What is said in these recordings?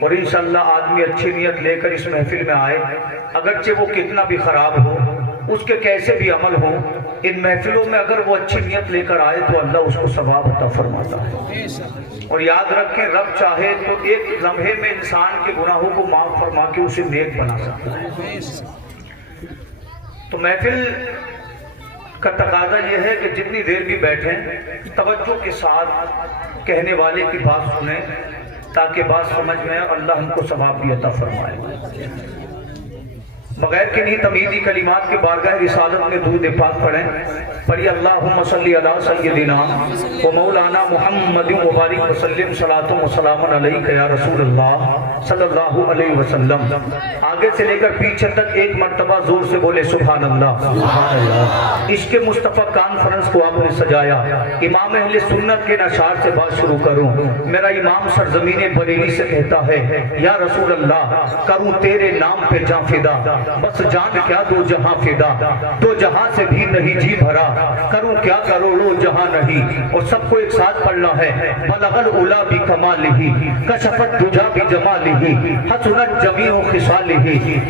اور انشاءاللہ آدمی اچھی نیت لے کر اس محفل میں آئے، اگرچہ وہ کتنا بھی خراب ہو، اس کے کیسے بھی عمل ہو، ان محفلوں میں اگر وہ اچھی نیت لے کر آئے تو اللہ اس کو ثواب عطا فرماتا ہے۔ اور یاد رکھیں، رب چاہے تو ایک لمحے میں انسان کے گناہوں کو معاف فرما کے اسے نیک بنا سکتا ہے۔ تو محفل کا تقاضا یہ ہے کہ جتنی دیر بھی بیٹھیں توجہ کے ساتھ کہنے والے کی بات سنیں تاکہ بات سمجھ میں اور اللہ ہم کو ثواب بھی عطا فرمائے۔ بغیر کنہی تمہیدی کلمات کے بارگاہ رسالت میں درود پاک پڑھیں۔ پڑھی اللہم صلی علی سیدنا و مولانا محمد مبارک وسلم صلاۃ و سلام علیک یا رسول اللہ صلی اللہ علیہ وسلم۔ آگے سے لے کر پیچھے تک ایک مرتبہ زور سے بولے سبحان اللہ۔ عشق مصطفیٰ کانفرنس کو آپ نے سجایا۔ امام اہل سنت کے نشار سے بات شروع کروں۔ میرا امام سرزمین بریلی سے کہتا ہے یا رسول اللہ کروں تیرے نام پہ جاں فدا، بس جان کیا دو جہاں فدا، دو جہاں سے بھی نہیں جی بھرا، کروں کیا کروڑوں جہاں نہیں۔ اور سب کو ایک ساتھ پڑھنا ہے بلغ العلا بکمالہ کشفت دجا بجمالہ حسنت جمیع خصالہ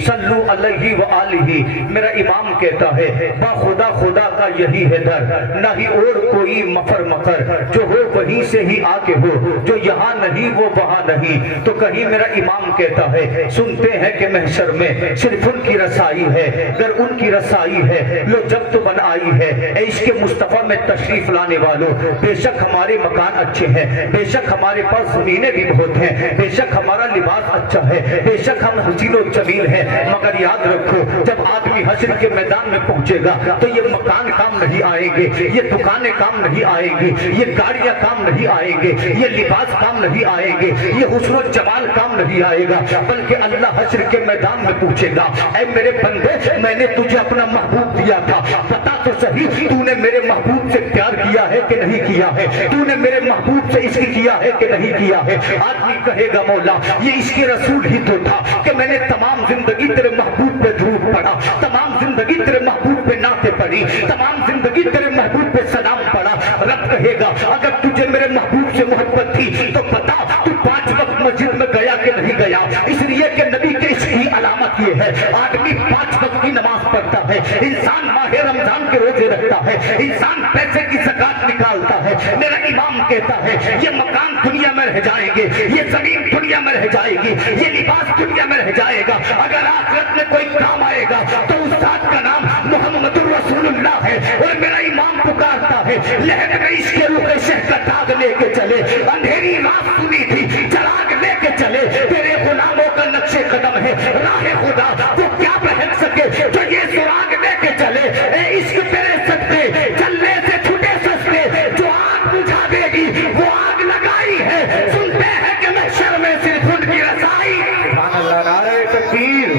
صلو علیہ وآلہ۔ میرا امام کہتا ہے با خدا خدا کا یہی ہے در، نہیں اور کوئی مفر مقر، جو ہو وہیں سے ہی آ کے ہو، جو یہاں نہیں وہ وہاں نہیں۔ تو کہیں میرا امام کہتا ہے سنتے ہیں کہ محشر میں صرف ان کی رسائی ہے، اگر ان کی رسائی ہے لو جب تو بن آئی ہے۔ اے عشق مصطفیٰ میں تشریف لانے والوں، بے شک ہمارے مکان اچھے ہیں، بے شک ہمارے پاس زمینیں بھی بہت ہیں، بے شک ہمارا لباس اچھا ہے، بے شک ہم حسین و جمیل ہیں، مگر یاد رکھو جب آدمی حشر کے میدان میں پہنچے گا تو یہ مکان کام نہیں آئیں گے، یہ دکانیں کام نہیں آئیں گے، یہ گاڑیاں کام نہیں آئیں گے، یہ لباس کام نہیں آئیں گے، یہ حسن و جمال کام نہیں آئے گا، بلکہ اللہ حشر کے میدان میں پوچھے گا اے میرے بندے میں نے تجھے اپنا محبوب دیا تھا، بتا تو صحیح تو نے میرے محبوب سے پیار کیا ہے کہ نہیں کیا ہے، تو نے میرے محبوب سے عشق کیا ہے کہ نہیں کیا ہے۔ آدمی کہے گا مولا یہ عشق رسول ہی تو تھا کہ میں نے تمام زندگی تیرے محبوب پہ درود پڑھا، تمام زندگی تیرے محبوب پہ نعتیں پڑھی، تمام زندگی تیرے محبوب پہ سلام پڑھا۔ رب کہے گا اگر تجھے میرے محبوب سے محبت تھی تو بتا تو 5 وقت مسجد میں گیا کہ نہیں گیا، اس لیے کہ نبی کے عشق کی علامت یہ ہے آدمی 5 وقت کی نماز پڑھتا ہے، انسان ماہ رمضان کے روزے رکھتا ہے، انسان پیسے کی زکات نکالتا ہے۔ میرا امام کہتا ہے یہ مکان دنیا میں رہ جائیں گے، یہ زمین دنیا میں رہ جائے گی، یہ لباس دنیا میں رہ جائے گا، اگر آخرت میں کوئی کام آئے گا تو استاد کا نام محمد رسول اللہ ہے۔ اور میرا امام پکارتا ہے لہر میں عشق روح شہ کا داغ لے کے چلے، اندھیری رات سنی تھی چراغ لے کے چلے، تیرے غلاموں کا نقش قدم ہے راہ خدا، وہ کیا بہن سکے جو یہ سراغ لے کے چلے۔ اے عشق تیرے صدقے چلنے سے چھٹے سستے، جو آگ بجھا دے گی وہ آگ لگائی ہے، سنتے ہیں کہ محشر میں صرف ان کی رسائی۔ سبحان اللہ، نعرہ تکبیر،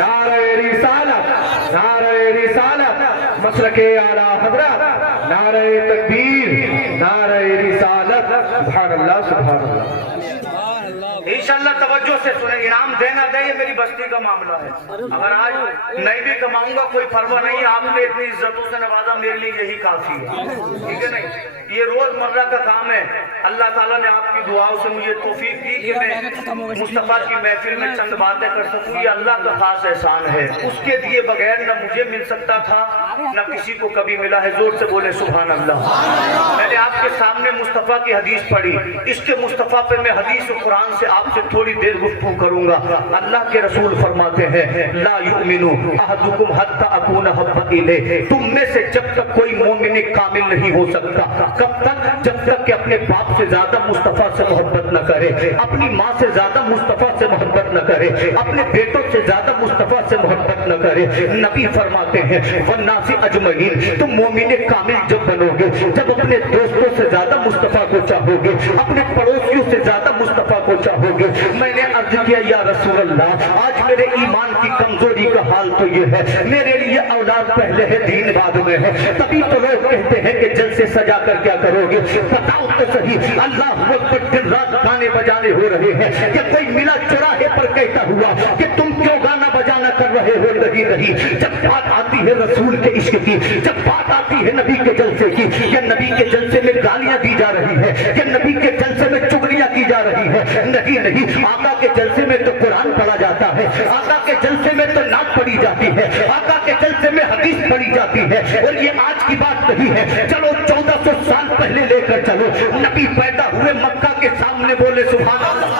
نعرہ رسالت، نعرہ رسالت، مسلک اعلیٰ حضرت، نعرہ تکبیر، نعرہ رسالت، سبحان اللہ سبحان اللہ۔ انشاءاللہ توجہ سے سنیں، انعام دینا دے یہ میری بستی کا معاملہ ہے، اگر آج نہیں بھی کماؤں گا کوئی پرواہ نہیں، آپ نے اتنی عزتوں سے نوازا میرے لیے یہی کافی ہے، ٹھیک ہے نہیں؟ یہ روز مرہ کا کام ہے۔ اللہ تعالیٰ نے آپ کی دعاؤں سے مجھے توفیق دی کہ میں مصطفیٰ کی محفل میں چند باتیں کر سکوں، یہ اللہ کا خاص احسان ہے، اس کے دیے بغیر نہ مجھے مل سکتا تھا نہ کسی کو کبھی ملا ہے۔ زور سے بولے سبحان اللہ۔ میں نے آپ کے سامنے مصطفیٰ کی حدیث پڑھی، اس کے مصطفیٰ پہ میں حدیث و قرآن سے آپ سے تھوڑی دیر گفتگو کروں گا۔ اللہ کے رسول فرماتے ہیں لا یؤمن احدکم حتی اکون احب الیہ، تم میں سے جب تک کوئی مومن کامل نہیں ہو سکتا، کب تک؟ جب تک کہ اپنے باپ سے زیادہ مصطفیٰ سے محبت نہ کرے، اپنی ماں سے زیادہ مصطفیٰ سے محبت نہ کرے، اپنے بیٹوں سے زیادہ مصطفیٰ سے محبت نہ کرے۔ نبی فرماتے ہیں والناس اجمعین، تم مومن کامل جب بنو گے جب اپنے دوستوں سے زیادہ مصطفیٰ کو چاہو گے، اپنے پڑوسیوں سے زیادہ مصطفیٰ کو چاہو گے۔ میں نے عرض کیا یا رسول اللہ آج میرے ایمان کی کمزوری کا حال تو یہ ہے، میرے لیے اولاد پہلے ہے دین بعد میں ہے، تبھی تو لوگ کہتے ہیں کہ جلسے سجا کر کیا کرو گے؟ بتاؤ تو صحیح، اللہ اکبر دن رات گانے بجانے ہو رہے ہیں کہ کوئی ملا چوراہے پر کہتا ہوا کہ تم کیوں گانا بجانا کر رہے ہو؟ نہیں، جب بات آتی ہے رسول کے عشق کی، جب بات آتی ہے نبی کے جلسے کی، کہ نبی کے جلسے میں گالیاں دی جا رہی ہے، کہ نبی کے جلسے میں چغلیاں کی جا जा रही है। नहीं, आका के जलसे में तो कुरान पढ़ा जाता है, आका के जलसे में तो नात पढ़ी जाती है, आका के जलसे में हदीस पढ़ी जाती है। और ये आज की बात नहीं है, चलो 1400 साल पहले लेकर चलो। नबी पैदा हुए मक्का के सामने, बोले सुभान अल्लाह।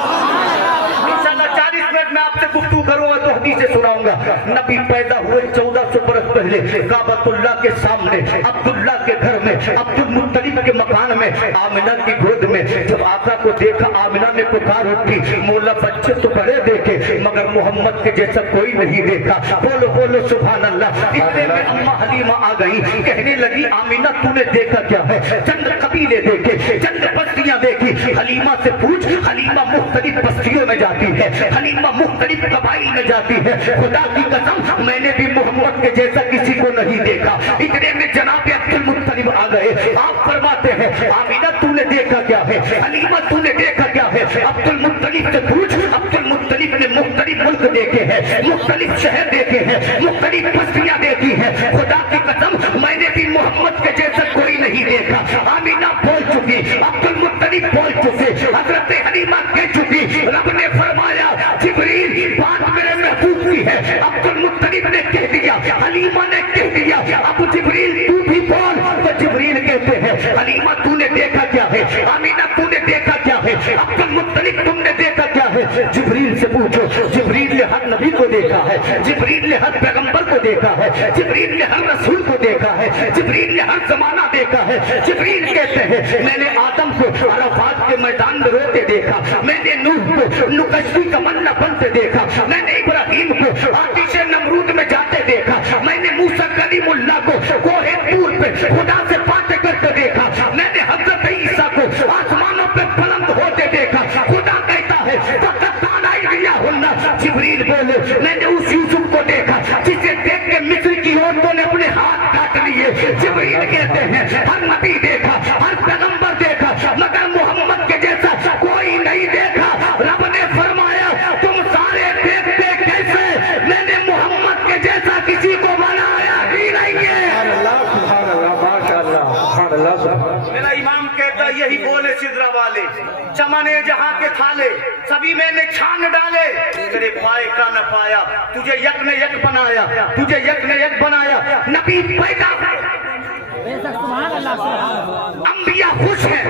इंशाअल्लाह 40 मिनट में आपसे गुफ्तगू करूंगा तो हदीसें सुनाऊंगा। नबी पैदा हुए 1400 बरस पहले काबतुल्लाह के सामने, अब्दुल्ला के घर में, अब्दुल मुत्तलिब के मकान में, आमिना की गोद में। जब आका को देखा, आमिना ने पुकार उठी, मौला बच्चे तो बड़े देखे मगर मोहम्मद के जैसा कोई नहीं देखा। बोलो बोलो सुभान अल्लाह। इतने में अम्मा हलीमा आ गई, कहने लगी आमिना तूने देखा क्या है? चंद कबीले देखे, चंद बस्तियां देखी। हलीमा से पूछ, हलीमा मुख्तलिफ बस्तियों में जाती है, हलीमा मुख्तलिफ कबाइल में जाती है। खुदा की कसम मैंने भी मोहम्मद के जैसा किसी को नहीं देखा। इतने में जनाब अब्दुल मुत्तलिब आ गए। आप फरमाते हैं आमिना तूने देखा क्या है? हलीमा तूने देखा क्या है? अब्दुल मुत्तलिब से पूछ। अब्दुल मुत्तलिब ने मुख्तलिफ मुल्क देखे हैं, मुख्तलिफ शहर देखे हैं, मुख्तलिफ बस्तियां देखी हैं। खुदा की कसम मैंने भी मोहम्मद के जैसा कोई नहीं देखा। आमिना बोल चुकी, अब्दुल मुत्तलिब बोल चुके, हजरत हलीमा कह चुकी। रब ने फरमाया जिब्रील बात मेरे महबूब की है। अब्दुल मुत्तलिब ने कह दिया, हलीमा ने कह दिया, अब जिब्रील तू भी बोल। तो जिब्रील कहते हैं हलीमा तूने देखा क्या है? आमिना तूने देखा क्या है? अब्दुल मुत्तलिब तुमने देखा क्या है? जिब्रील से पूछो। जिब्रील ने हर नबी को देखा है, जिब्रील ने हर पैगंबर को देखा है, जिब्रील ने हर रसूल को देखा है, जिब्रील ने हर जमाना देखा है। जिब्रील कहते हैं मैंने आदम को अराफात के मैदान में रोते देखा, मैंने नूह को नुकश्ती का मन्ना बनते देखा, मैंने इब्राहीम को आतिश नमरूद में जाते देखा, मैंने मूसा कलीमुल्लाह को कोहे तूर पे खुदा से बातें करते देखा, मैंने हजरत ईसा को आसमानों पे बुलंद होते देखा। खुदा कहता है जिब्रील बोले मैंने उस यूसुफ को देखा जिसे देख के मिस्र की औरतों ने अपने हाथ काट लिए। जिब्रील कहते हैं हर नबी देखा, हर पैगंबर देखा, मगर मोहम्मद के जैसा कोई नहीं देखा। रब ने फरमाया तुम सारे देखते कैसे, मैंने मोहम्मद के जैसा किसी को बनाया ही नहीं है। मेरा इमाम कहता यही बोले सिदरा वाले, चमने जहां के थाले सभी मैंने छान डाले, तेरे पाए का न पाया, तुझे यक ने यक बनाया, तुझे यक ने यक बनाया। नबी पैदा, अंबिया खुश हैं,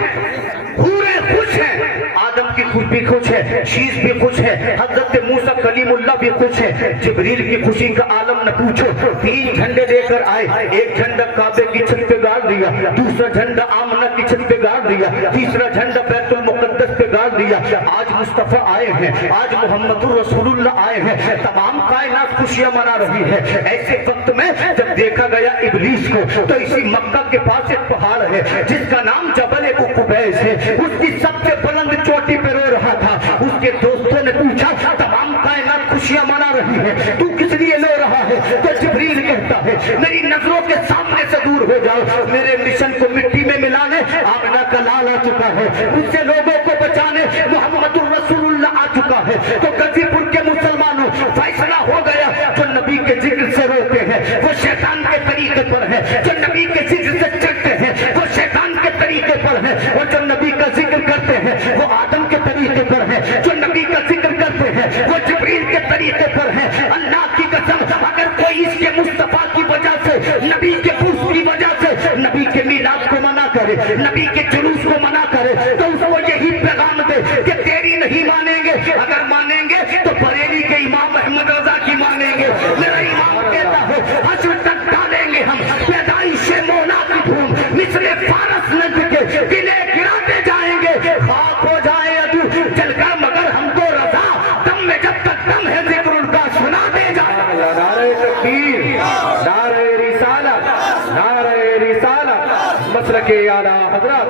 हूरे खुश हैं, आदम की खुश भी खुश है, शीश भी खुश है, हजरत मूसा कलीमुल्लाह भी खुश है। जिब्रील की खुशी का आलम न पूछो। 3 झंडे लेकर आए, एक झंडा काबे की छत पे गाड़ दिया, दूसरा झंडा आमना की छत पे गाड़ दिया, तीसरा झंडा बैतुल मुकद्दस पे गाड़ दिया। आज मुस्तफा आए हैं, आज मोहम्मदुर रसूलुल्लाह आए हैं, तमाम कायनात खुशियां मना रही है। ऐसे वक्त में जब देखा गया इब्लीस को, तो इसी मक्का के पास एक पहाड़ है जिसका नाम जबल उकबैस है, उसकी सबसे बुलंद चोटी पे रो रहा था। उसके दोस्तों ने पूछा तमाम कायनात खुशियां मना रही है, तू किस लिए लो रहा है? तो जिब्रील कहता है मेरी नजरों के सामने से दूर हो जाओ, मेरे मिशन को मिट्टी में मिलाने आमिना का लाल आ चुका है, उससे लोगों को बचाने मोहम्मदुर रसूलुल्लाह आ चुका है। तो गाजीपुर के मुसलमानों फैसला हो गया, जो नबी के जिक्र से रोते हैं वो शैतान के तरीके पर है, जो नबी के जिक्र से चढ़ते हैं वो शैतान के तरीके पर है, और जो नबी का जिक्र करते हैं वो आदम के तरीके पर है, जो नबी का जिक्र करते हैं वो जिब्रील के तरीके पर है। अल्लाह की कसम अगर कोई इसके मुस्तफा की वजह से, नबी के पुरुष की वजह से नबी के मीलाद को मना करे, नबी के जुलूस को मना करे, तो उसको यही पैगाम दे कि तेरी नहीं मानेंगे, अगर मानेंगे तो बरेली के इमाम अहमद रजा की मानेंगे। मेरा इमाम कहता है हश्र तक डालेंगे हम पैदाइश मौला की धूम, मिसले फारस नद के दिले गिराते जाएंगे, खाक हो जाए अदू जलकर मगर हमको रजा, दम में जब तक दम है जिक्र उनका सुनाते जाए। नारे तकबीर, नारे रिसालत, नारे रिसालत, मसलके आला हजरत,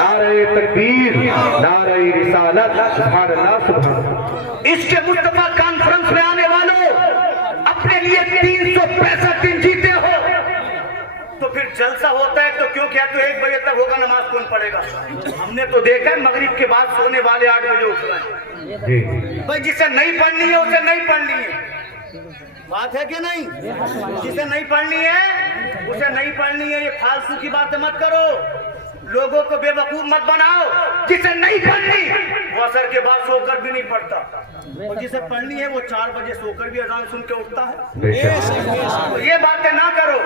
नारे तकबीर, नारे रिसालत, सुभान अल्लाह सुभान अल्लाह। इसके मुस्तफा कॉन्फ्रेंस में आने वालों, अपने लिए 365 दिन जीते हो तो फिर जलसा होता है तो क्यों क्या तो 1 बजे तक होगा, नमाज कौन पढ़ेगा? हमने तो देखा है मगरिब के बाद सोने वाले 8 बजे उठ रहे हैं। भाई जिसे नहीं पढ़नी है उसे नहीं पढ़नी है, बात है कि नहीं? जिसे नहीं पढ़नी है उसे नहीं पढ़नी है, ये फालतू की बातें मत करो, लोगों को बेवकूफ मत बनाओ। जिसे नहीं पढ़नी वो असर के बाद सोकर भी नहीं पढ़ता, और जिसे पढ़नी है वो 4 बजे सोकर भी अजान सुन के उठता है। तो ये बातें ना करो।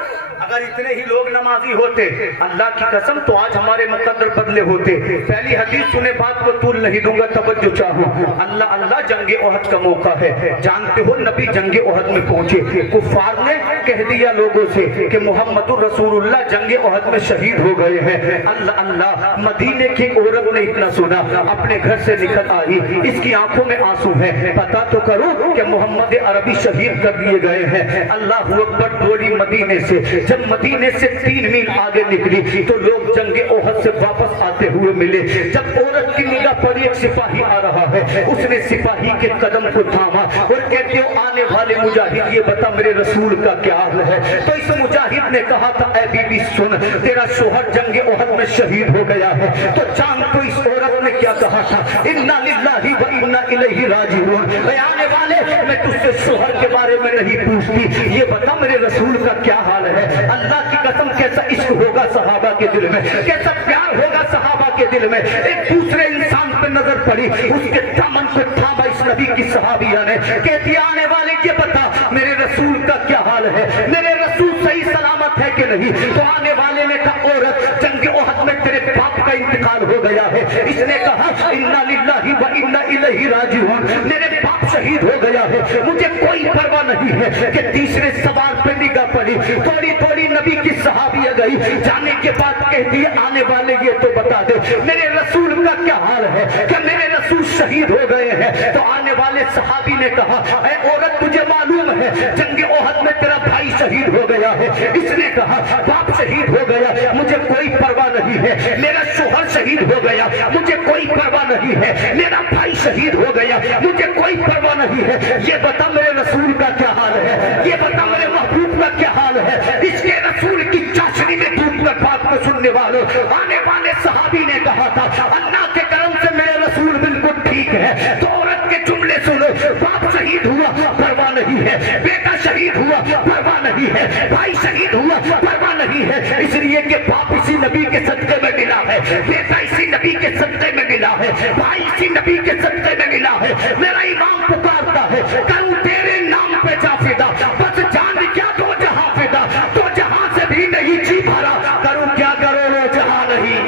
अगर इतने ही लोग नमाजी होते अल्लाह की कसम तो आज हमारे मुकद्दर बदले होते। पहली हदीस सुने बात को तूल नहीं दूंगा, तवज्जो चाहो। अल्लाह अल्लाह जंगे ओहद का मौका है, जानते हो नबी जंगे ओहद में पहुंचे, कुफार ने कह दिया लोगों से कि मोहम्मदुर रसूलुल्लाह जंगे ओहद में शहीद हो गए हैं। अल्लाह अल्लाह, मदीने की औरत ने इतना सुना, अपने घर से निकल आई, इसकी आंखों में आंसू है, पता तो करो कि मोहम्मद अरबी शहीद कर दिए गए हैं। अल्लाह अकबर बोली मदीने से। जब मदीने से 3 मील आगे निकली तो लोग जंगे ओहद से वापस आते हुए मिले। जब औरत की निगाह पड़ी, एक सिपाही आ रहा है, उसने सिपाही के कदम को थामा और कहते हो आने वाले मुजाहिद ये बता मेरे रसूल का क्या हाल है। तो इस मुजाहिद ने कहा था ऐ बीबी सुन, तेरा शोहर जंगे ओहद में शहीद हो गया है। तो जान तो इस औरत ने क्या कहा था, इन्ना लिल्लाहि व इन्ना इलैहि राजिऊन। आने वाले मैं तुझसे शोहर के बारे में नहीं पूछती, ये बता मेरे रसूल का क्या हाल है। अल्लाह की कसम कैसा इश्क होगा सहाबा के दिल में, कैसा प्यार होगा सहाबा के दिल में। एक दूसरे इंसान पे नजर पड़ी, उसके दामन को थामा इस नबी की सहाबिया ने, कहती आने वाले ये बता मेरे रसूल का क्या हाल है, मेरे रसूल सही सलामत है कि नहीं। तो आने वाले ने कहा औरत जंगे ओहद में तेरे बाप का इंतकाल हो गया है। इसने कहा इन्ना लिल्लाहि व इन्ना इलैहि राजिऊन, मेरे बाप शहीद हो गया है, मुझे कोई परवाह नहीं है। कि तीसरे सवाल पे निगाह पड़ी, थोड़ी थोड़ी नबी की सहाबिया गई, जाने के बाद कहती है आने वाले ये तो बता दे मेरे रसूल का क्या हाल है, कि मेरे रसूल शहीद हो गए हैं। तो आने वाले सहाबी ने कहा ऐ औरत तुझे मालूम है जंगे ओहद में तेरा भाई शहीद हो गया है। इसने कहा बाप शहीद हो गया, मुझे कोई परवाह नहीं है, मेरा शोहर शहीद हो गया, मुझे कोई परवाह नहीं है, मेरा भाई शहीद हो गया, मुझे कोई परवाह नहीं है। ये बता मेरे रसूल का क्या हाल है, ये बता मेरे महबूब का क्या हाल है। इसके रसूल की चाशनी में डूब कर बात को सुनने वालों, आने वाले सहाबी ने कहा था अल्लाह के करम से मेरे रसूल बिल्कुल ठीक है। तो औरत के जुमले सुनो, बाप शहीद हुआ परवाह नहीं है, बेटा शहीद हुआ परवाह नहीं है, भाई शहीद हुआ परवाह नहीं है। इसलिए कि बाप इसी नबी के सदक़े में मिला है, बेटा इसी नबी के सदक़े में मिला है, भाई इसी नबी के सदक़े में मिला है। मेरा इमाम पुकारता है करूं तेरे नाम पे जा फिदा, बस जान क्या दो जहां फिदा, तो जहां से भी नहीं जी भरा, करूं क्या करो वो जहां नहीं।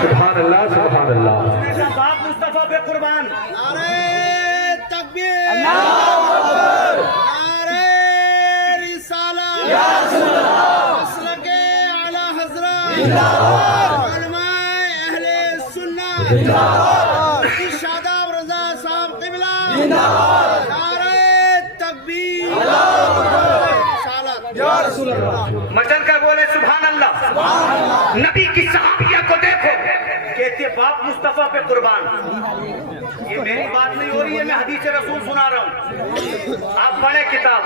सुभान अल्लाह सुभान अल्लाह। बाप मुस्तफा पे कुर्बान। नारे तकबीर, अल्लाहू अकबर, नारे रिसालत, या सल्लल्लाहु मसलके आला हज़रत, जिंदाबाद, उलमाए अहले सुन्नत, जिंदाबाद, शादाब रज़ा साहब क़िबला, जिंदाबाद, नारे तकबीर, अल्लाहू अकबर, रिसालत, या रसूल अल्लाह। मचल कर बोले सुभान अल्लाह, सुभान अल्लाह। नबी की सहाबिया को देखो, कहते बाप मुस्तफा पे कुर्बान। ये मेरी बात नहीं हो रही है, मैं हदीस रसूल सुना रहा हूँ, आप पढ़े किताब।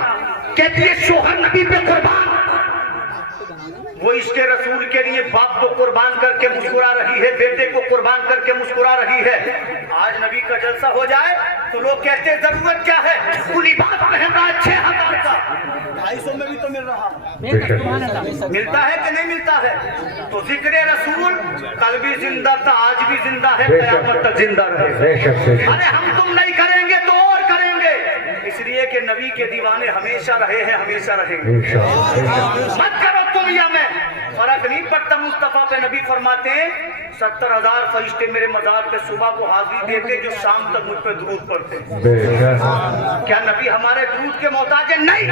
कहती है शोहर नबी पे कुर्बान, वो इसके रसूल के लिए बाप को कुर्बान करके मुस्कुरा रही है, बेटे को कुर्बान करके मुस्कुरा रही है। आज नबी का जलसा हो जाए तो लोग कहते हैं जरूरत क्या है, कुली बात पहन रहा है 6000 का, 250 में भी तो मिल रहा, मिलता है कि नहीं मिलता है। तो जिक्र रसूल कल भी जिंदा था, आज भी जिंदा है, क़यामत तक जिंदा रहे। अरे हम तुम नहीं करेंगे तो और करेंगे, इसलिए कि नबी के दीवाने हमेशा रहे हैं, हमेशा रहेंगे। मत करो तुम या मैं, फर्क नहीं पड़ता। मुस्तफा पे नबी फरमाते हैं 70,000 फरिश्ते मेरे मजार पे सुबह को हाजिरी देते जो शाम तक मुझ पे दुरूद पढ़ते। क्या नबी हमारे दुरूद के मोहताज है? नहीं,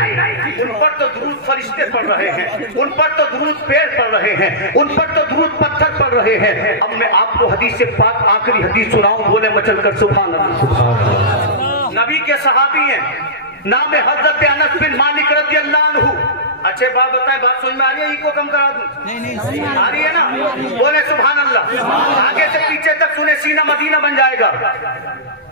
उन पर तो दुरूद फरिश्ते पढ़ रहे हैं, उन पर तो दुरूद पेड़ पढ़ रहे हैं, उन पर तो दुरूद पत्थर पढ़ रहे हैं। अब मैं आपको हदीस से पाक आखिरी हदीस सुनाऊं, बोले मचल कर सुभान अल्लाह। नबी के सहाबी हैं, नाम है हजरत अनस बिन मालिक रज़ियल्लाहु अन्हु। अच्छे बात बताएं, बात समझ में आ रही है? इको कम करा दूं? नहीं आ रही है ना? बोले सुभान अल्लाह। आगे से पीछे तक सुने, सीना मदीना बन जाएगा।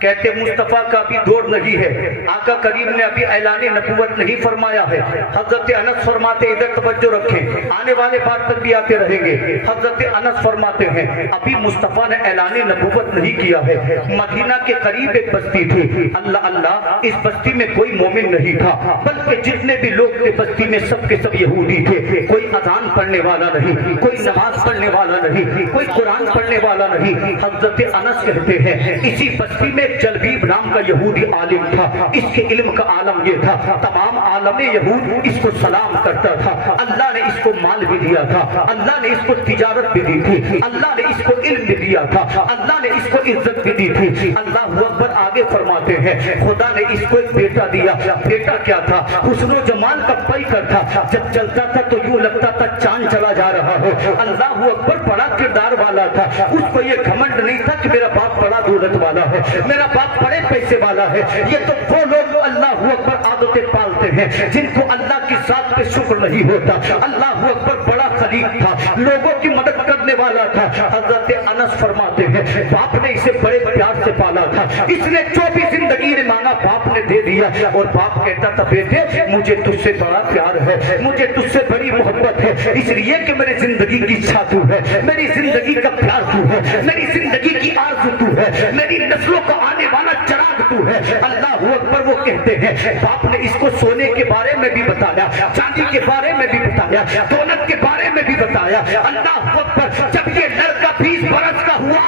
कहते मुस्तफ़ा का अभी दौर नहीं है, आका करीम ने अभी ऐलान नबूवत नहीं फरमाया है। हजरत अनस फरमाते, इधर तवज्जो रखें, आने वाले बात तक भी आते रहेंगे। हजरत अनस फरमाते हैं अभी मुस्तफ़ा ने ऐलान नबूवत नहीं किया है। मदीना के करीब एक बस्ती थी, अल्लाह अल्लाह, इस बस्ती में कोई मोमिन नहीं था, बल्कि जितने भी लोग थे बस्ती में सब के सब यहूदी थे। कोई अजान पढ़ने वाला नहीं, कोई नमाज पढ़ने वाला नहीं, कोई कुरान पढ़ने वाला नहीं। हजरत अनस कहते हैं इसी बस्ती में जलबीब नाम का यहूदी आलिम था, इसके इल्म का आलम ये था, तमाम आलम यहूद इसको सलाम करता था। अल्लाह ने इसको माल भी दिया था, अल्लाह ने इसको तिजारत भी दी थी, अल्लाह ने इसको इल्म भी दिया था, अल्लाह ने इसको इज्जत भी दी थी। अल्लाह अकबर आगे फरमाते हैं खुदा ने इसको एक बेटा दिया। बेटा क्या था? हुस्न व जमाल का पैकर था, जब चलता था तो यूं लगता था चांद चला जा रहा हो। अल्लाह अकबर बड़ा किरदार वाला था, उसको ये घमंड नहीं था कि मेरा बाप बड़ा दौलत वाला है, मेरा बाप बड़े पैसे वाला है। ये तो वो लोग अल्लाह अकबर आदतें पालते हैं जिनको अल्लाह की जात पे शुक्र नहीं होता। अल्लाह अकबर बड़ा खलीक था, लोगों की मदद करने वाला था। हजरत अनस फरमाते हैं बाप ने इसे बड़े प्यार से पाला था, इसने जो भी जिंदगी ने मांगा बाप ने दे दिया। और बाप कहता था बेटे मुझे तुझसे बड़ा प्यार है, मुझे तुझसे बड़ी मोहब्बत है, इसलिए कि मेरी जिंदगी की इच्छा तू है, मेरी जिंदगी का प्यार तू है, मेरी जिंदगी की आरज़ू तू है, मेरी नस्लों का आने वाला चिराग तू है। अल्लाह अकबर वो कहते हैं बाप ने इसको सोने के बारे में भी बताया, चांदी के बारे में भी बताया, दौलत के बारे में भी बताया। अल्लाह अकबर जब ये लड़का 20 बरस का हुआ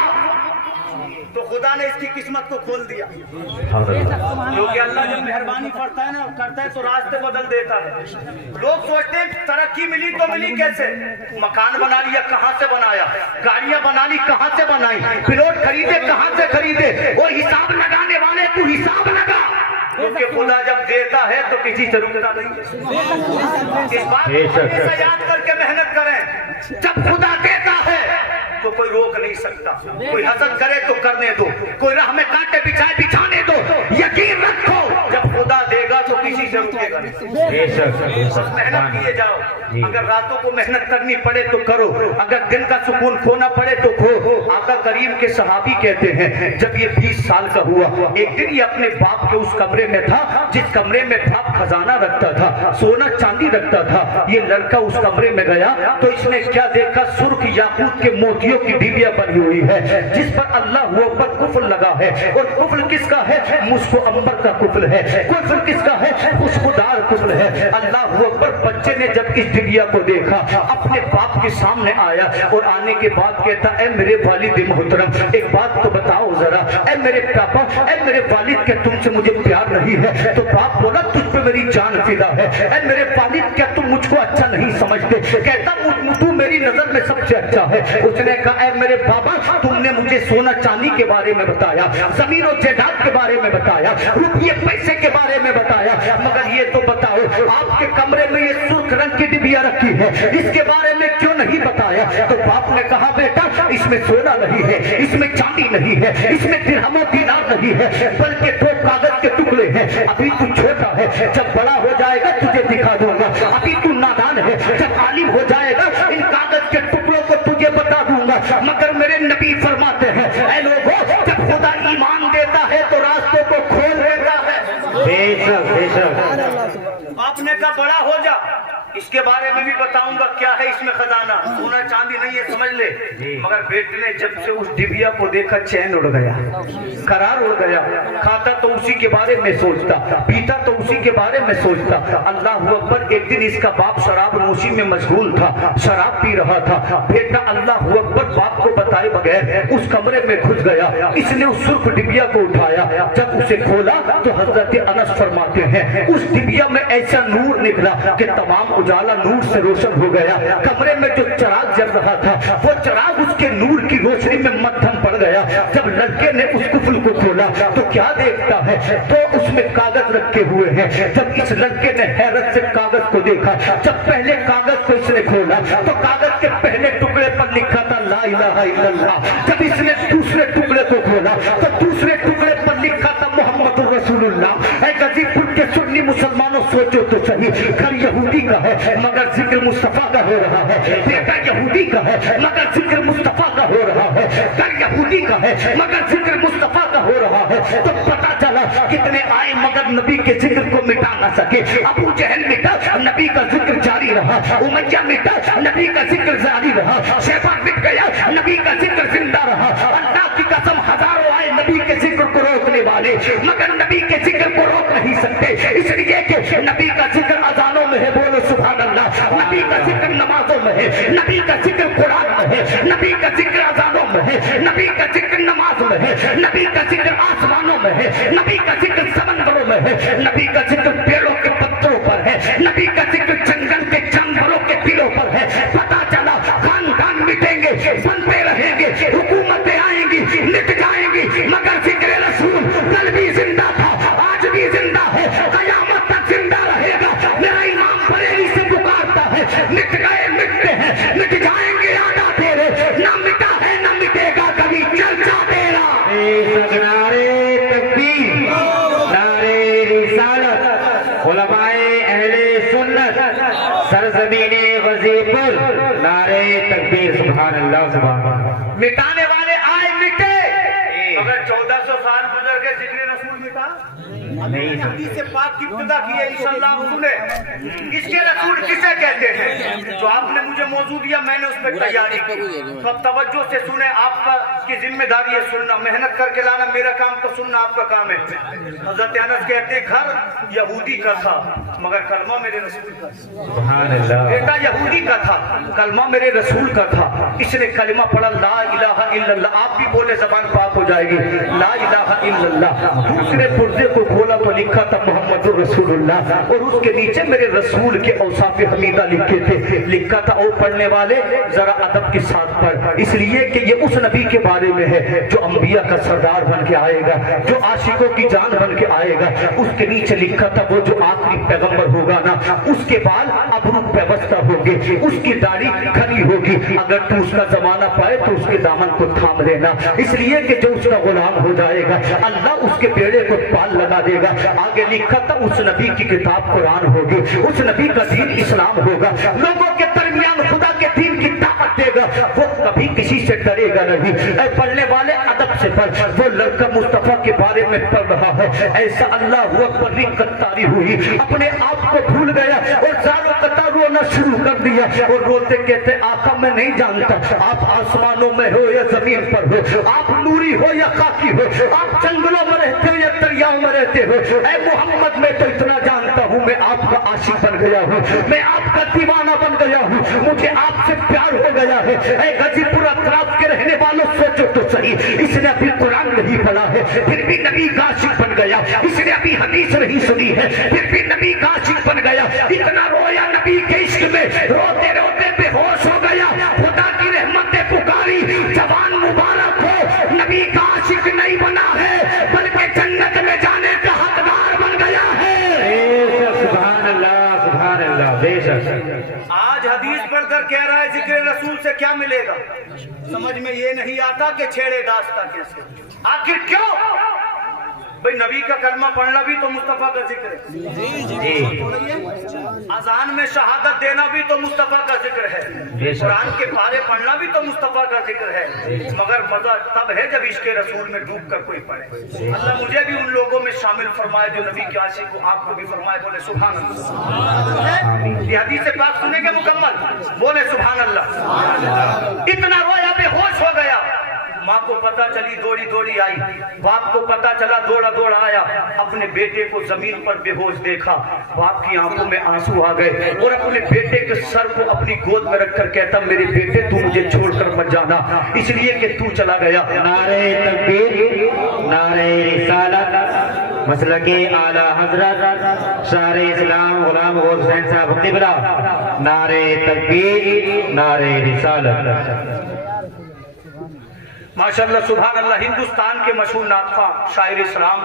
तो खुदा ने इसकी किस्मत को खोल दिया। क्योंकि अल्लाह जब मेहरबानी करता है ना, करता है तो रास्ते बदल देता है। लोग सोचते हैं तरक्की मिली तो मिली कैसे? मकान बना लिया, कहाँ से बनाया? गाड़ियां बना ली, कहाँ से बनाई? प्लॉट खरीदे, कहाँ से खरीदे? और हिसाब लगाने वाले तू हिसाब लगा, क्योंकि खुदा जब देता है तो किसी से रुकता नहीं। इस बात को हमेशा याद करके मेहनत करें, जब खुदा देता है तो कोई रोक नहीं सकता। कोई हसद करे तो करने दो, कोई राह में कांटे बिछाए बिछाने दो। यकीन रखो जब खुदा देगा तो किसी से रुकेगा नहीं। मेहनत किए जाओ, अगर रातों को मेहनत करनी पड़े तो करो, अगर दिन का सुकून खोना पड़े तो खो। आका करीम के सहाबी कहते हैं जब ये 20 साल का हुआ, एक दिन ये अपने बाप के उस कमरे में था जिस कमरे में बाप खजाना रखता था, सोना चांदी रखता था। ये लड़का उस कमरे में गया तो इसने क्या देखा? सुर्ख याकूत के मोतियों की डिबिया बनी हुई है जिस पर अल्लाह अकबर कुफल लगा है। और कुफल किसका है? मुस्को अंबर का कुफल है। कुफल किसका है? खुशबूदार कुफल है। अल्लाह अकबर बच्चे ने जब इस डिबिया को देखा, अपने बाप के सामने आया और आने के बाद कहता ए मेरे वालिद मोहतरम, एक बात तो बताओ जरा, ए मेरे पापा, ए मेरे वालिद, क्या तुमसे मुझे प्यार नहीं है? तो बाप बोला तुझ पे मेरी जान फिदा है। ए मेरे वालिद, क्या तुम मुझको अच्छा नहीं समझते? कहता तू मेरी नजर में सबसे अच्छा है। उसने कहा ए मेरे बाबा, तुमने मुझे सोना चांदी के बारे में बताया, जमीन और जायदाद के बारे में बताया, रुपये पैसे के बारे में बताया, मगर ये तो बताओ आपके कमरे में ये सुर्ख रंग की डिबिया रखी है, इसके बारे में क्यों नहीं बताया? तो बाप ने कहा बेटा इसमें सोना नहीं है, इसमें चांदी नहीं है, इसमें दिरहमों दीनार नहीं है, बल्कि 2 कागज के टुकड़े हैं। अभी तू छोटा है, जब बड़ा हो जाएगा तुझे दिखा दूंगा। अभी तू नादान है, जब आलिम हो जाएगा इन कागज के टुकड़ों को तुझे बता दूंगा। मगर मेरे नबी फरमाते हैं ऐ लोगों, जब खुदा ईमान देता है तो रास्तों को खोल देता है। बेशक बेशक। आपने कहा बड़ा हो जा, इसके बारे में भी बताऊंगा क्या है इसमें खजाना, सोना चांदी नहीं है समझ ले। मगर बेटे ने जब से उस डिबिया को देखा चैन उड़ गया, करार उड़ गया। खाता तो उसी के बारे में सोचता, पीता तो उसी के बारे में सोचता। अल्लाह अकबर, एक दिन इसका बाप शराब नोशी में मशगूल था, शराब पी रहा था। बेटा अल्लाह अकबर बाप को बताए बगैर उस कमरे में घुस गया। इसने उस सुर्ख डिबिया को उठाया, जब उसे खोला तो हजरत अनस फरमाते हैं उस डिबिया में ऐसा नूर निकला कि तमाम उजाला नूर से रोशन हो गया। कमरे में जो चिराग जल रहा था वो चिराग उसके नूर की रोशनी में मद्धम पड़ गया। जब लड़के ने उस कुफल को खोला तो क्या देखता है? तो उसमें कागज रखे हुए हैं। जब इस लड़के ने हैरत से कागज को देखा, जब पहले कागज को इसने खोला तो कागज के पहले टुकड़े पर लिखा था ला इलाहा इल्लल्लाह। जब इसने दूसरे टुकड़े को खोला तो दूसरे टुकड़े पर लिखा था मोहम्मद रसूलुल्लाह। गाजीपुर के सुन्नी मुसलमानों सोचो तो सही, घर यहूदी का है मगर जिक्र मुस्तफा का हो रहा है, बेटा यहूदी का है मगर जिक्र मुस्तफा का हो रहा है, घर यहूदी का है मगर जिक्र मुस्तफा का हो रहा है। तो पता चला कितने आए मगर नबी के जिक्र को मिटा ना सके। अबू जहल मिटा, नबी का जिक्र जारी रहा। उमैया मिटा, नबी का जिक्र जारी रहा। शैबा मिट गया, नबी का जिक्र जिंदा रहा। अल्लाह की कसम हजारों आए नबी के जिक्र को रोकने वाले मगर नबी के जिक्र को रोक नहीं सकते, इसलिए कि नबी का जिक्र अजानों में है, बोलो सुभान अल्लाह। नबी का जिक्र नमाजों में है, नबी का जिक्र कुरान में है, नबी का जिक्र अजानों में है, नबी का जिक्र नमाज में है, नबी का जिक्र आसमानों में है, नबी का जिक्र समंदरों में है, नबी का जिक्र पेड़ों के पत्तों पर है, नबी का जिक्र जंगल के जानवरों के दिलों पर है। पता चला खानदान मिटेंगे, बनते रहेंगे, हुकूमतें आएंगी, मिट जाएंगी, मगर जिक्र रसूल कल भी जिंदा था, आज भी जिंदा है, कयामत तक जिंदा रहेगा। मेरा इमाम बरेली से पुकारता है, मिट गए मिटते हैं, मिट जाएंगे आना तेरे, ना मिटा है ना मिटेगा कभी, चर्चा तेरा। नारे तकबीर, नारे रिसालत, उलमाए अहले सुन्नत, सरजमीने गजीपुर, नारे तकबीर, सुभान अल्लाह सुभान अल्लाह। मिटाने वाले आए मिटे, अगर 1400 साल गुजर गए जिक्र रसूल मिटा नहीं। हदीस से पाक की इब्तिदा की है, इंशाअल्लाह सुने इसके रसूल किसे कहते हैं। जो आपने मुझे मौजूद दिया मैंने उस पर तैयारी की, तो अब तवज्जो से सुने, आपका की जिम्मेदारी है सुनना, मेहनत करके लाना, मेरा काम तो सुनना आपका काम है। हजरत अनस कहते घर यहूदी का था मगर कलमा मेरे रसूल का था। बेटा यहूदी का था, कलमा मेरे रसूल का था, इसने कलमा पढ़ा ला इलाहा इल्लल्लाह। आप भी बोले जबान पाक हो जाएगी, ला इलाहा इल्लल्लाह। दूसरे पुर्जे को खोला तो लिखा था मोहम्मदुर रसूलुल्लाह, और उसके नीचे मेरे रसूल के औसाफ हमीदा लिखे थे, लिखा था ओ पढ़ने वाले जरा अदब के साथ पढ़, इसलिए कि ये उस नबी के बारे में है जो अंबिया का सरदार बन के आएगा, जो आशिकों की जान बन के आएगा। उसके नीचे लिखा था वो जो आखिरी पैगंबर होगा ना, उसके बाल अबरू व्यवस्था होगी, उसकी दाढ़ी घनी होगी, अगर तू उसका जमाना पाए तो उसके दामन को थाम लेना, इसलिए कि जो उसका गुलाम हो जाएगा अल्लाह उसके बेड़े को पाल लगा देगा। आगे लिखा था उस नबी की किताब कुरान होगी, उस नबी का दीन इस्लाम होगा, लोगों के दरमियान खुदा के दीन की ताकत देगा, वो कभी किसी से डरेगा नहीं। पढ़ने वाले अदब से पढ़, वो लड़का मुस्तफा के बारे में पढ़ रहा है, ऐसा अल्लाह अकबर रिक्कत तारी हुई, अपने आप को भूल गया और जानो कतार रोना शुरू कर दिया, और रोते कहते आका मैं नहीं जानता आप आसमानों में हो या जमीन पर हो, आप नूरी हो या खाकी हो, आप जंगलों में रहते हो या दरियाओं में रहते हो, ऐ मोहम्मद मैं तो इतना जानता हूँ मैं आपका आशिक बन गया हूँ, मैं आपका दीवाना बन गया हूँ, मुझे आपसे प्यार हो गया है। ऐ गाजीपुर अतराफ के रहने वालों सोचो तो सही, इसने अभी कुरान नहीं पढ़ा है फिर भी नबी का आशिक बन गया, इसने अभी हदीस नहीं सुनी है फिर भी नबी का आशिक बन गया, इतना रोया नबी के इश्क में, रोते रोते बेहोश हो गया, खुदा की रहमतें पुकारी, जवान मुबारक हो, नबी का आशिक नहीं बना है बल्कि जन्नत में जाने का हकदार बन गया है। सुभान अल्लाह सुभान अल्लाह। बेशक आज हदीस पढ़कर कह रहा है जिक्र रसूल से क्या मिलेगा, समझ में ये नहीं आता कि छेड़े दास्ता कैसे, आखिर क्यों भाई। नबी का कलमा पढ़ना भी तो मुस्तफा का जिक्र है, अजान में शहादत देना भी तो मुस्तफा का जिक्र है, कुरान के पारे पढ़ना भी तो मुस्तफा का जिक्र है, मगर मजा तब है जब इश्क रसूल में डूब कर कोई पढ़े। अल्लाह मुझे भी उन लोगों में शामिल फरमाए जो नबी के आशिक को, आपको भी फरमाए, बोले सुभान अल्लाह। ये हदीस से बात सुनेंगे मुकम्मल, बोले सुभान अल्लाह। इतना रोया बेहोश हो गया, माँ को पता चली दौड़ी दौड़ी आई, बाप को पता चला दौड़ा दौड़ा आया, अपने बेटे को जमीन पर बेहोश देखा, बाप की आंखों में आंसू आ गए और अपने बेटे के सर को अपनी गोद में रखकर कहता मेरे बेटे तू मुझे छोड़कर मत जाना, इसलिए कि तू चला गया। नारे तकबीर, नारे रिसालत, मसलके आला हजरत शार इस्लाम गुलाम गौस हुसैन साहब क़िबला, नारे तकबीर, नारे रिसालत। माशाअल्लाह सुभान अल्लाह। हिंदुस्तान के मशहूर नातखा शायर इस्लाम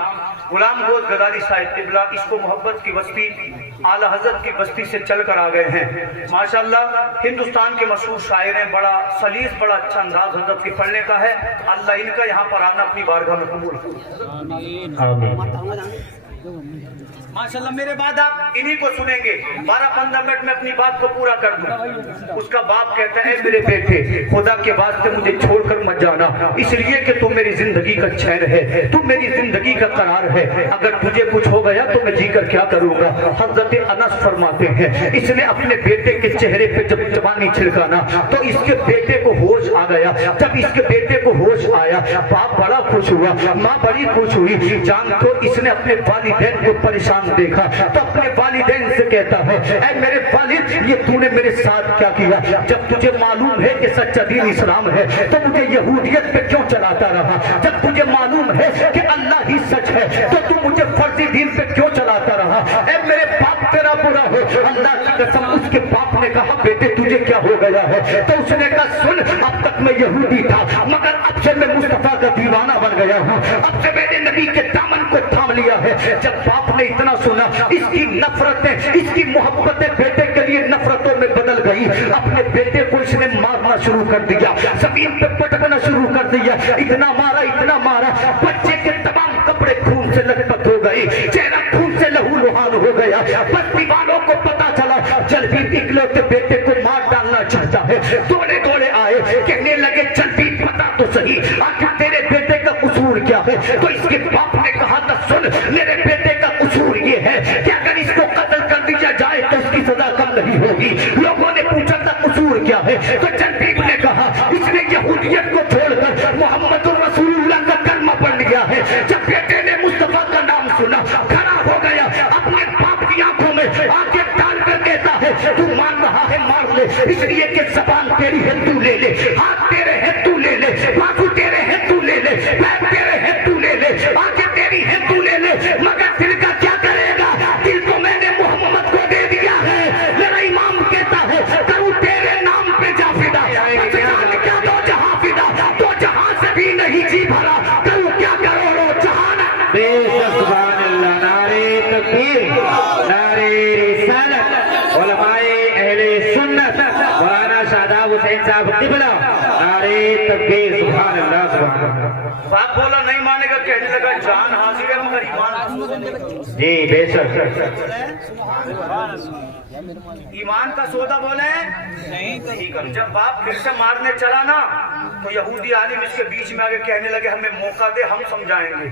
गुलाम गौस गदारी साहिब क़िबला इसको मोहब्बत की बस्ती आला हजरत की बस्ती से चल कर आ गए हैं। माशाअल्लाह हिंदुस्तान के मशहूर शायर हैं, बड़ा सलीस बड़ा अच्छा अंदाज हजरत की पढ़ने का है। अल्लाह इनका यहाँ पर आना अपनी बारगाह में कबूल। माशाल्लाह। मेरे बाद आप इन्हीं को सुनेंगे। 12-15 मिनट में अपनी बात को पूरा कर दूं। उसका बाप कहता है, मेरे बेटे खुदा के वास्ते मुझे छोड़कर मत जाना, इसलिए कि तू मेरी जिंदगी का चैन है, तू मेरी जिंदगी का करार है। अगर तुझे कुछ हो गया तो मैं जीकर क्या करूंगा। हजरत अनस फरमाते हैं, इसने अपने बेटे के चेहरे पे जब जवानी छिड़काना तो इसके बेटे को होश आ गया। जब इसके बेटे को होश आया, बाप बड़ा खुश हुआ, माँ बड़ी खुश हुई। जान तो इसने अपने वालिदैन को परेशान देखा तो अपने वालिदैन से कहता है, ऐ मेरे वालिद, ये तूने मेरे साथ क्या किया? जब तुझे मालूम है कि सच्चा दीन इस्लाम है तो मुझे यहूदियत पे क्यों चलाता रहा? जब तुझे मालूम है कि अल्लाह ही सच है तो तू मुझे फर्जी दीन पे क्यों चलाता रहा? ऐ मेरे बाप तेरा बुरा हो। अल्लाह की कसम, उसके बाप ने कहा, बेटे तुझे क्या हो गया है? तो उसने कहा, सुन, अब तक मैं यहूदी था मगर अब से मैं मुस्तफा का दीवाना बन गया हूँ, अब से मैंने नबी के दामन को थाम लिया है। जब बाप ने इतना सुना, इसकी नफरतें, इसकी मोहब्बतें बेटे के लिए नफरतों में बदल गई। अपने बेटे को इसने मारना शुरू कर दिया, जमीन पे पटकना शुरू कर दिया। इतना मारा, बच्चे के तमाम कपड़े खून से लथपथ हो गए, चेहरा खून से लहूलुहान हो गया। बस्ती वालों को पता चला, जल्दी इकलौते बेटे को मार डालना चाहता है। दौड़े आए, कहने लगे, जल्दी बता तो सही, आखिर तेरे बेटे का कसूर क्या है? तो इसके बाप ने कहा था, सुन, मेरे बेटे का कसूर ये है कि अगर इसको कत्ल कर दिया जाए तो इसकी सजा कम नहीं होगी। लोगों ने पूछा था, कसूर क्या है? तो जल्दीब ने कहा, इसने यहूदियत को छोड़कर मोहम्मद रसूलुल्लाह का कलमा पढ़ लिया है। जब बेटे ने मुस्तफा का नाम सुना, खड़ा हो गया, अपने बाप की आंखों में आंखें डालकर कहता है, तू मान रहा है, मार ले, इसलिए कि जबान तेरी है, तू ले ले, हाथ तेरे है, तू ले ले, बाजू तेरे है, तू ले ले, पैर तेरे है, तू ले ले, आंखें तेरी है, तू ले ले, मगर दिल का क्या करेगा? दिल को मैंने मोहम्मद को दे दिया है। मेरा इमाम कहता है, करूं तेरे नाम पे जा फिदा, क्या दो जहां फिदा, तो जहां से भी नहीं जी भरा, करूं क्या करोड़ों जहान। सुभान अल्लाह, नारे तकबीर, नारे रिसालत, उलमाए अहले सुन्नत, मौलाना शादाब हुसैन साहब क़िबला, नारे तकबीर, सुभान अल्लाह, सुभान अल्लाह। बाप बोला नहीं मानेगा, कहने लगा, जान हाजिर है मगर ईमान। जी बेशक, ईमान का सौदा बोले नहीं करो। जब बाप फिर से मारने चला ना तो यहूदी आलिम इसके बीच में आके कहने लगे, हमें मौका दे, हम समझाएंगे।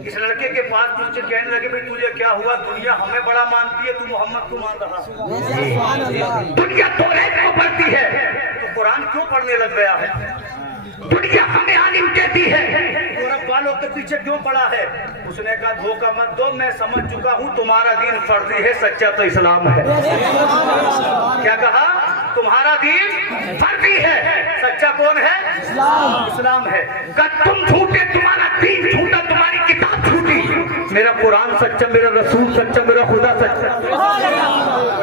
इस लड़के के पास पहुंचे, कहने लगे, भाई तुझे क्या हुआ? दुनिया हमें बड़ा मानती है, तू मोहम्मद को मान रहा। दुनिया तौरात को पढ़ती है, तो कुरान क्यों पढ़ने लग गया है? दुनिया हमें आलिम कहती है, अरब वालों के पीछे क्यों पड़ा है? उसने कहा, धोखा मत दो, मैं समझ चुका हूँ, तुम्हारा दीन फर्जी है, सच्चा तो इस्लाम है। क्या कहा? तुम्हारा दीन फर्जी है, सच्चा कौन है? इस्लाम है। कहा, तुम झूठे, तुम्हारा दीन झूठा, तुम्हारी किताब झूठी, मेरा कुरान सच्चा, मेरा रसूल सच्चा, मेरा खुदा सच्चा।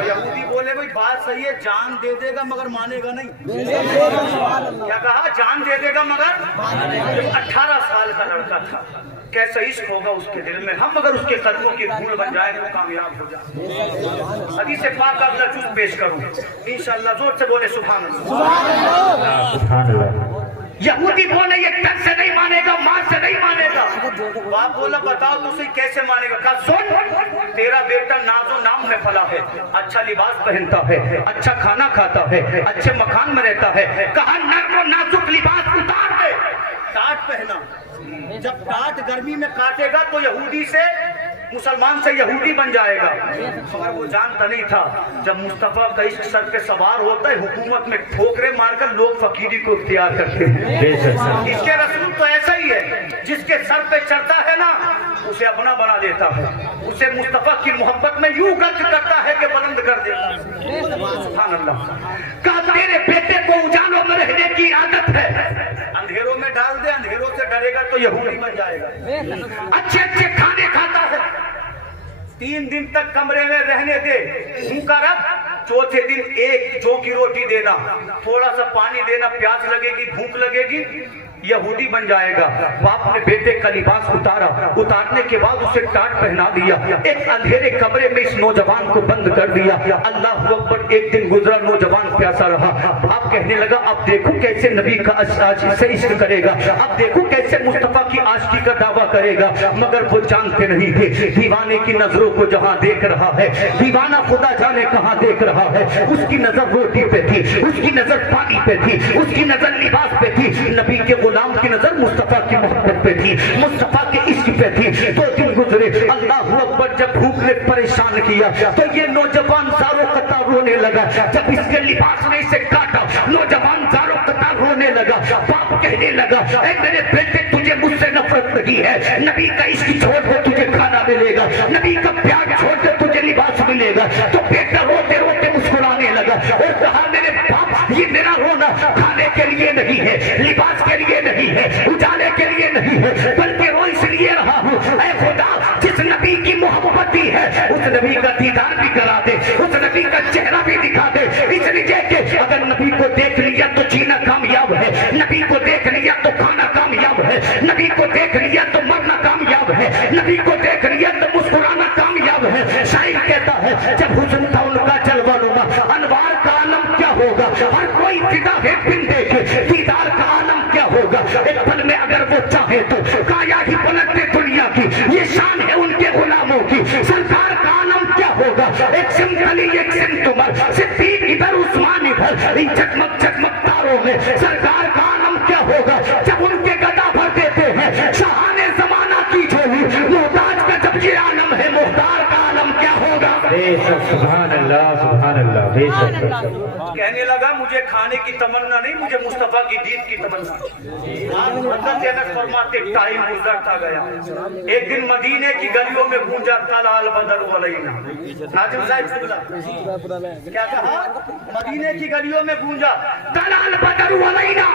यहूदी बोले, भाई बात सही है, जान दे देगा मगर मानेगा नहीं। क्या कहा? जान दे देगा मगर 18 साल का लड़का था, कैसा इश्क होगा उसके दिल में। हम अगर उसके कदमों की धूल बन जाए तो कामयाब हो जाए। हदीस पाक का अगला जुज़ पेश करूं इंशाअल्लाह। जोर से बोले सुभान अल्लाह, सुभान अल्लाह। यहूदी बोले, ये तन से नहीं मानेगा, मां से नहीं मानेगा। बाप बोला, बताओ तो सही कैसे मानेगा? कहा, सुन, तेरा बेटा नाजो नाम में पला है, अच्छा लिबास पहनता है, अच्छा खाना खाता है, अच्छे मकान में रहता है। कहा, नर्म और नाजुक लिबास उतार दे, टाट पहना। जब टाट गर्मी में काटेगा तो यहूदी से, मुसलमान से यहूदी बन जाएगा। मगर वो जानता नहीं था, जब मुस्तफा का इश्क सर पे सवार होता है, हुकूमत में ठोकरे मारकर लोग फकीरी को इख्तियार करते हैं। इसके रसूल तो ऐसा ही है, जिसके सर पे चढ़ता है ना, उसे अपना बना देता है, उसे मुस्तफा की मोहब्बत में यूं गर्ज करता है कि बुलंद कर देता है। सुभान अल्लाह। कहा, तेरे बेटे को उजालों में रहने की आदत है, अंधेरों में डाल दे, अंधेरों से डरेगा तो यहूदी बन जाएगा। अच्छे अच्छे खाने खाता है, 3 दिन तक कमरे में रहने दे, भूखा रख, चौथे दिन एक जौ की रोटी देना, थोड़ा सा पानी देना, प्यास लगेगी, भूख लगेगी, यहूदी बन जाएगा। बाप ने बेटे का लिबास उतारा, उतारने के बाद उसे टाट पहना दिया, एक अंधेरे कमरे में इस नौजवान को बंद कर दिया। अल्लाह अकबर। एक दिन गुजरा, नौजवान प्यासा रहा, बाप کہنے لگا اب دیکھو کیسے نبی کا سے عشق کرے گا, اب دیکھو کیسے مصطفیٰ کی عاشقی کا دعویٰ کرے گا. مگر وہ جانتے نہیں تھے دیوانے کی نظروں کو جہاں دیکھ رہا ہے, دیوانہ خدا جانے کہاں دیکھ رہا ہے, اس کی نظر روٹی پہ تھی, اس کی نظر پانی پہ تھی, اس کی نظر لباس پہ تھی. نبی کے غلام کی نظر مصطفیٰ کی محبت پہ تھی, مصطفیٰ کے عشق پہ تھی. 2 دن گزرے, اللہ اکبر, جب بھوک نے پریشان کیا تو یہ نوجوان زاروں قطار رونے لگا. جب اس کے لباس نے اسے کاٹا, نوجوان زاروں قطار رونے لگا. باپ کہنے لگا اے میرے بیٹے تجھے مجھ سے نفرت نہیں ہے, نبی کا عشق چھوڑ دے تجھے کھانا ملے گا, نبی کا پیار چھوڑ دے تجھے لباس ملے گا. تو بیٹا روتے روتے مسکرانے لگا اور کہا میرے باپ یہ میرا رونا کھانے کے لیے نہیں ہے, لباس کے لیے نہیں ہے, اجالے کے لیے نہیں ہے, بلکہ رو اس لیے رہا ہوں اے خدا جس نبی کی محبت بھی ہے اس نبی کا دیدار بھی کرا دے, اس نبی کا چہرہ بھی دکھا دے. اس لیے کہ اگر نبی کو دیکھ لیا تو جینا کامیاب ہے, نبی کو دیکھ لیا تو کھانا کامیاب ہے, نبی کو دیکھ لیا تو مرنا کامیاب ہے, نبی کو دیکھ لیا تو مسکرانا کامیاب ہے. شاعر کہتا ہے جب حسن تھا ان کا جلوہ نما, انوار کا عالم کیا ہوگا, ہر کوئی فدا ہے بن دیکھے, دیدار کا عالم کیا ہوگا. ایک پل میں اگر وہ چاہے تو کایا ہی پلٹ دے دنیا کی, یہ شان ہے ان کے غلاموں کی. سرکار کا عالم کیا ہوگا, ایک سمت علی ایک سمت عمر, صدیق ادھر عثمان ادھر, ان جگمگ جگمگ تاروں میں سرکار کا عالم کیا ہوگا. جب ان کے گدا بھر دیتے ہیں شاہان زمانہ کی جھولی, محتاج کا جب یہ عالم ہے محتار کا عالم کیا ہوگا. سبحان اللہ سبحان اللہ, بے شک. کہنے لگا مجھے کھانے کی تمنا نہیں, مجھے مصطفیٰ کی دید کی تمنا. حضرت انس فرماتے ٹائم گزرتا گیا, ایک دن مدینے کی گلیوں میں گونجا طلال بدر علینا. ناظم صاحب کیا کہا, مدینے کی گلیوں میں گونجا طلال بدر علینا,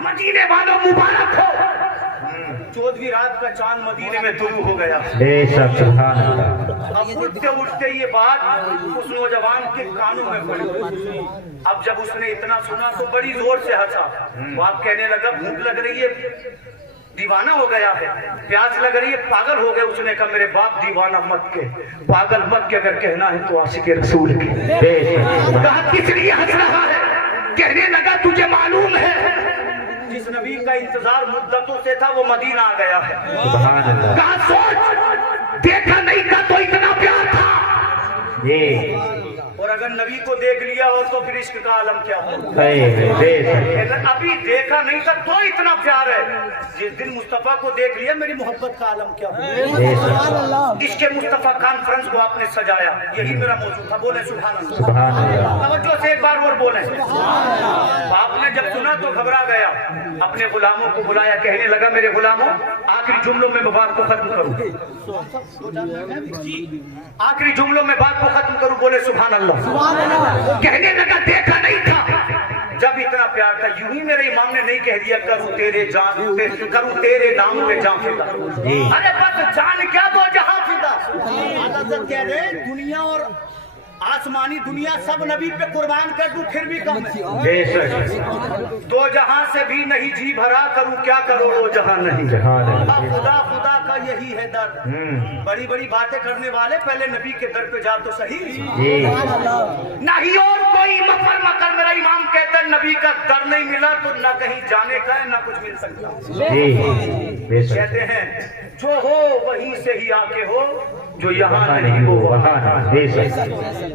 مدینے والوں مبارک ہو. 14ویں رات کا چاند مدینے میں طلوع ہو گیا. بے شک سبحان اللہ. اب اٹھتے اٹھتے یہ بات اس نوجوان کے کانوں میں پڑی. اب جب اس نے اتنا سنا تو بڑی زور سے ہنسا. باپ کہنے لگا بھوک لگ رہی ہے, دیوانہ ہو گیا ہے, پیاس لگ رہی ہے, پاگل ہو گئے. اس نے کہا میرے باپ دیوانہ مت کے, پاگل مت کے, اگر کہنا ہے تو عاشق رسول کے. بے شک. کہا کس لیے ہنس رہا ہے, کہنے لگا تجھے معلوم ہے جس نبی کا انتظار مدتوں سے تھا وہ مدینہ آ گیا ہے. سبحان اللہ. کہا سوچ, دیکھا نہیں تھا تو اتنا پیار تھا. جی اور اگر نبی کو دیکھ لیا ہو تو پھر عشق کا عالم کیا ہو. بے شک. ابھی دیکھا نہیں تھا تو اتنا پیار ہے, جس دن مصطفیٰ کو دیکھ لیا میری محبت کا عالم کیا ہو. بے شک. عشق مصطفیٰ کانفرنس کو آپ نے سجایا, یہی میرا موضوع تھا. بولے سبحان اللہ. سبحان اللہ. توجہ سے ایک بار اور بولیں. باپ نے جب سنا تو گھبرا گیا, اپنے غلاموں کو بلایا, کہنے لگا میرے غلاموں آخری جملوں میں بات کو ختم کروں, آخری جملوں میں بات کو ختم کروں. بولے سبحان اللہ. کہنے لگا دیکھا نہیں تھا. جب اتنا پیار تھا یوں ہی میرے امام نے نہیں کہہ دیا کروں تیرے جان, کروں تیرے نام پہ جان فدا. ارے بس جان کیا دو جہاں فدا. حضرت کہہ رہے دنیا اور آسمانی دنیا سب نبی پہ قربان کر دوں پھر بھی کم ہے. بے شک. 2 جہاں سے بھی نہیں جی بھرا, کروں کیا کروڑوں جہاں نہیں. سبحان اللہ. خدا خدا کا یہی ہے در. بڑی بڑی باتیں کرنے والے پہلے نبی کے در پہ جا تو صحیح. جی نہیں اور کوئی مفر مکر. میرا امام کہتا ہے نبی کا در نہیں ملا تو نہ کہیں جانے کا ہے نہ کچھ مل سکتا. جی بے شک. کہتے ہیں جو ہو وہیں سے ہی آ کے ہو, جو یہاں نہیں وہ وہاں. بے شک.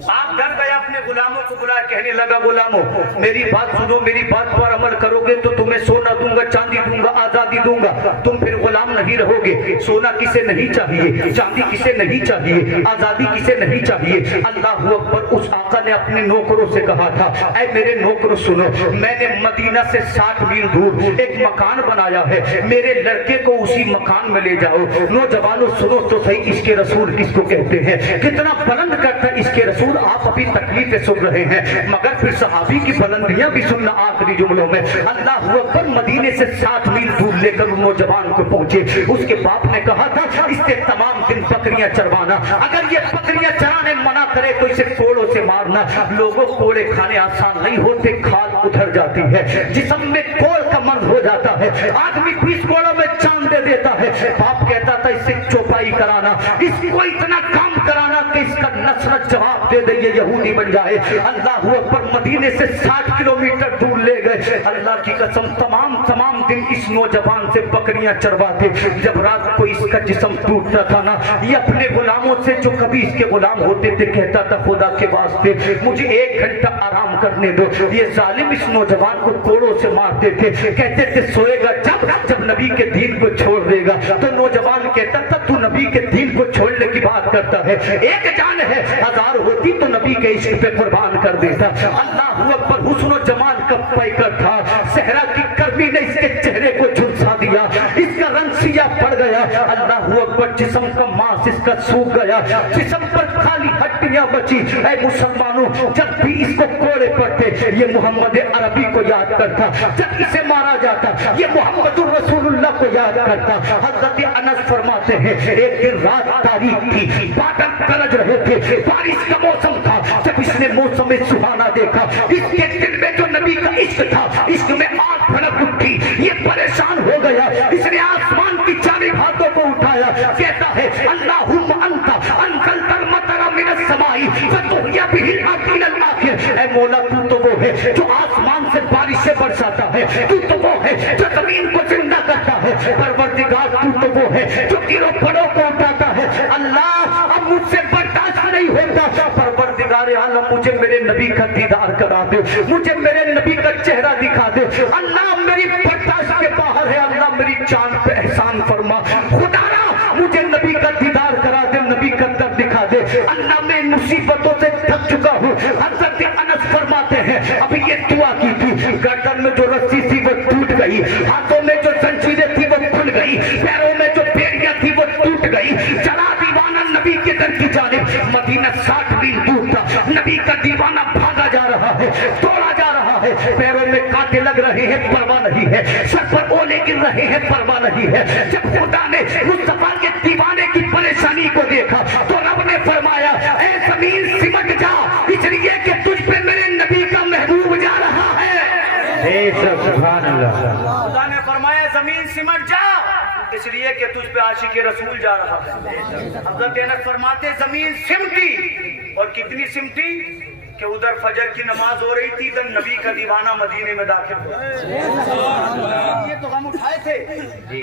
آپ ڈر گئے, اپنے غلاموں کو بلایا, کہنے لگا غلاموں میری بات سنو, میری بات پر عمل کرو گے تو تمہیں سونا دوں گا, چاندی دوں گا, آزادی دوں گا, تم پھر غلام نہیں رہو گے. سونا کسے نہیں چاہیے, چاندی کسے نہیں چاہیے, آزادی کسے نہیں چاہیے. اللہ اکبر. اس آقا نے اپنے نوکروں سے کہا تھا اے میرے نوکروں سنو, میں نے مدینہ سے 60 میل دور ایک مکان بنایا ہے, میرے لڑکے کو اسی مکان میں لے جاؤ. نوجوانوں سنو تو صحیح, عشق رسول کس کو کہتے ہیں, کتنا بلند کرتا ہے عشق رسول. آپ ابھی تکلیفیں سن رہے ہیں مگر پھر صحابی کی بلندیاں بھی سننا آخری جملوں میں. اللہ اکبر. مدینے سے 60 میل دور لے کر نوجوان کو پہنچے. اس کے باپ نے کہا تھا اس سے تمام دن بکریاں چروانا, اگر یہ بکریاں چرانے منع کرے تو اسے کوڑوں سے مارنا. لوگوں کوڑے کھانے آسان نہیں ہوتے, کھال ادھر جاتی ہے, جسم میں کوڑ کا مرض ہو جاتا ہے, آدمی 20 کوڑوں میں جان دے دیتا ہے. باپ کہتا تھا اس سے چوپائی صفائی کرانا، اس کو اتنا کام کرانا کہ اس کا نصرت جواب دے دے یہ یہودی بن جائے۔ اللہ اکبر، مدینے سے 60 کلومیٹر دور لے گئے۔ اللہ کی قسم تمام دن اس نوجوان سے بکریاں چرواتے۔ جب رات کو اس کا جسم ٹوٹتا تھا نا، یہ اپنے غلاموں سے جو کبھی اس کے غلام ہوتے تھے کہتا تھا خدا کے واسطے مجھے 1 گھنٹہ آرام کرنے دو۔ یہ ظالم اس نوجوان کو کوڑوں سے مارتے تھے، کہتے تھے سوئے گا جب نبی کے دین کو چھوڑ دے گا۔ تو نوجوان کہتا تھا تو نبی کے دین کو چھوڑنے کی بات کرتا ہے، ایک جان ہے 1000 ہوتی تو نبی کے عشق پہ قربان کر دیتا۔ اللہ اکبر، حسن و جمال کا پیکر تھا، صحرا کی گرمی نے اس کے چہرے کو جھلسا دیا، اس کا رنگ سیاہ پڑ گیا۔ اللہ اکبر، جسم کا ماس اس کا سوکھ گیا، جسم پر خالی ہڈیاں بچی۔ اے مسلمانوں، جب بھی اس کو کوڑے پڑتے یہ محمد عربی کو یاد کرتا، جب اسے مارا جاتا یہ محمد الرسول اللہ کو یاد کرتا۔ حضرت انس فرماتے ہیں ایک دن رات تاریک تھی، بادل گرج رہے تھے، بارش کا موسم تھا، جب اس نے موسم سہانا دیکھا، اس کے دل میں جو نبی کا عشق تھا، عشق میں آگ بھڑک اٹھی، یہ پریشان ہو گیا۔ اس نے آسمان کی جانب ہاتھوں کو اٹھایا، کہتا ہے اللہم انت انزلت المطر من السماء فتحیی بہ الارض الی الاخر۔ اے مولا، تو تو وہ ہے جو آسمان سے بارشیں برساتا ہے، تو تو وہ ہے جو زمین کو زندہ کرتا ہے، پروردگار تو تو وہ ہے جو گرو پڑوں کو اٹھاتا ہے۔ اللہ، اب مجھ سے برداشت نہیں ہوتا، پروردگار عالم مجھے میرے نبی کا دیدار کرا دے، مجھے میرے نبی کا چہرہ دکھا دے۔ اللہ میری برداشت کے باہر ہے، اللہ میری جان پہ احسان فرما، خدا را مجھے نبی کا دیدار کرا دے، نبی کا در دکھا دے۔ اللہ میں ان مصیبتوں سے تھک چکا ہوں۔ حضرت انس فرماتے ہیں ابھی یہ دعا کی تھی، گردن میں جو رسی تھی وہ ٹوٹ گئی، ہاتھوں میں جو زنجیریں تھی وہ کھل گئی، پیروں میں جو بیڑیاں تھی وہ ٹوٹ گئی، چلا دیوانہ نبی کے در کی جانب۔ مدینہ 60 میل دور تھا، نبی کا دیوانہ بھاگا جا رہا ہے، دوڑا جا رہا ہے، پیروں میں کانٹے لگ رہے ہیں پرواہ نہیں ہے، سر پر اولے گر رہے ہیں پرواہ نہیں ہے۔ جب خدا نے مصطفیٰ کے دیوانے کی پریشانی کو دیکھا تو رب نے فرمایا اے زمین سمٹ جا، اس لیے کہ تجھ پہ میرے نبی کا محبوب جا رہا ہے۔ بے شک، سبحان اللہ۔ خدا نے فرمایا زمین سمٹ جا، اس لیے کہ تجھ پہ عاشق رسول جا رہا ہے۔ حضرت انس فرماتے زمین سمٹی، اور کتنی سمٹی کہ ادھر فجر کی نماز ہو رہی تھی، ادھر نبی کا دیوانہ مدینے میں داخل ہوا۔ یہ تو ہم اٹھائے تھے۔